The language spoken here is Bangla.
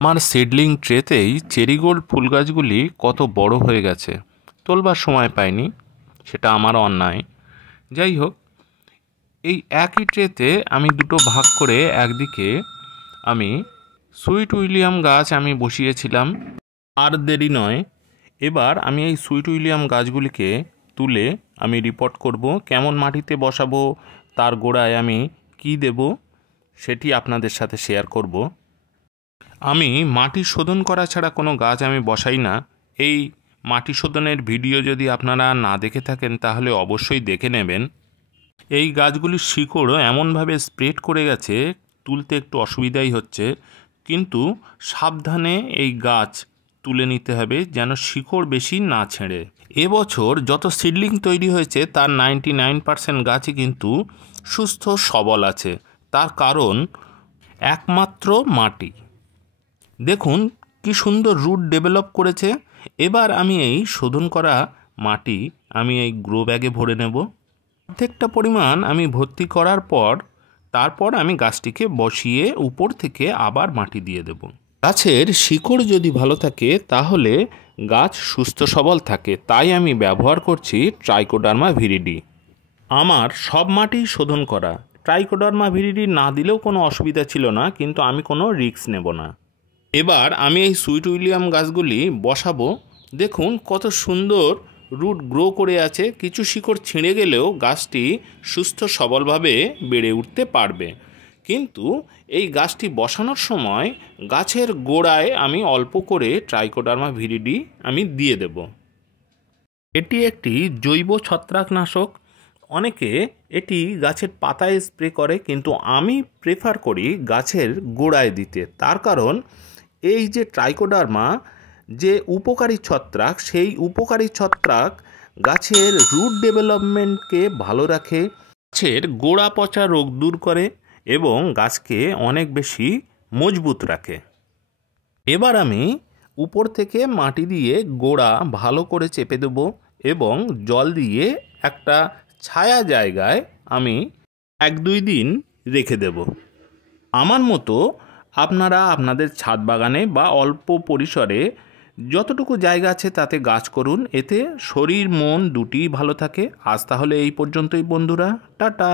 আমার সিডলিং ট্রেতেই চেরিগোল্ড ফুল গাছগুলি কত বড় হয়ে গেছে, তোলবার সময় পাইনি, সেটা আমার অন্যায়। যাই হোক, এই একই ট্রেতে আমি দুটো ভাগ করে একদিকে আমি সুইট উইলিয়াম গাছ আমি বসিয়েছিলাম। আর দেরি নয়, এবার আমি এই সুইট উইলিয়াম গাছগুলিকে তুলে আমি রিপোর্ট করব, কেমন মাটিতে বসাবো, তার গোড়ায় আমি কি দেব সেটি আপনাদের সাথে শেয়ার করব। আমি মাটি শোধন করা ছাড়া কোনো গাছ আমি বসাই না। এই মাটি শোধনের ভিডিও যদি আপনারা না দেখে থাকেন তাহলে অবশ্যই দেখে নেবেন। এই গাছগুলির শিকড় এমনভাবে স্প্রেড করে গেছে, তুলতে একটু অসুবিধাই হচ্ছে, কিন্তু সাবধানে এই গাছ তুলে নিতে হবে যেন শিকড় বেশি না ছেড়ে। এবছর যত সিডলিং তৈরি হয়েছে তার 99% গাছই কিন্তু সুস্থ সবল আছে। তার কারণ একমাত্র মাটি। দেখুন কি সুন্দর রুট ডেভেলপ করেছে। এবার আমি এই শোধন করা মাটি আমি এই গ্রো ব্যাগে ভরে নেব। অর্ধেকটা পরিমাণ আমি ভর্তি করার পর তারপর আমি গাছটিকে বসিয়ে উপর থেকে আবার মাটি দিয়ে দেব। গাছের শিকড় যদি ভালো থাকে তাহলে গাছ সুস্থ সবল থাকে, তাই আমি ব্যবহার করছি ট্রাইকোডার্মা ভিরিডি। আমার সব মাটি শোধন করা। ট্রাইকোডার্মা ভিরিডি না দিলেও কোনো অসুবিধা ছিল না, কিন্তু আমি কোনো রিস্ক নেব না। এবার আমি এই সুইট উইলিয়াম গাছগুলি বসাবো। দেখুন কত সুন্দর রুট গ্রো করে আছে, কিছু শিকড় ছিঁড়ে গেলেও গাছটি সুস্থ সবলভাবে বেড়ে উঠতে পারবে। কিন্তু এই গাছটি বসানোর সময় গাছের গোড়ায় আমি অল্প করে ট্রাইকোডার্মা ভিরিডি আমি দিয়ে দেব। এটি একটি জৈব ছত্রাকনাশক। অনেকে এটি গাছের পাতায় স্প্রে করে, কিন্তু আমি প্রেফার করি গাছের গোড়ায় দিতে। তার কারণ এই যে ট্রাইকোডার্মা যে উপকারী ছত্রাক, সেই উপকারী ছত্রাক গাছের রুট ডেভেলপমেন্টকে ভালো রাখে, গাছের গোড়া পচা রোগ দূর করে এবং গাছকে অনেক বেশি মজবুত রাখে। এবার আমি উপর থেকে মাটি দিয়ে গোড়া ভালো করে চেপে দেব এবং জল দিয়ে একটা ছায়া জায়গায় আমি 1-2 দিন রেখে দেব। আমার মতো আপনারা আপনাদের ছাদ বাগানে বা অল্প পরিসরে যতটুকু জায়গা আছে তাতে গাছ করুন, এতে শরীর মন দুটিই ভালো থাকে। আজ তাহলে এই পর্যন্তই বন্ধুরা, টাটা।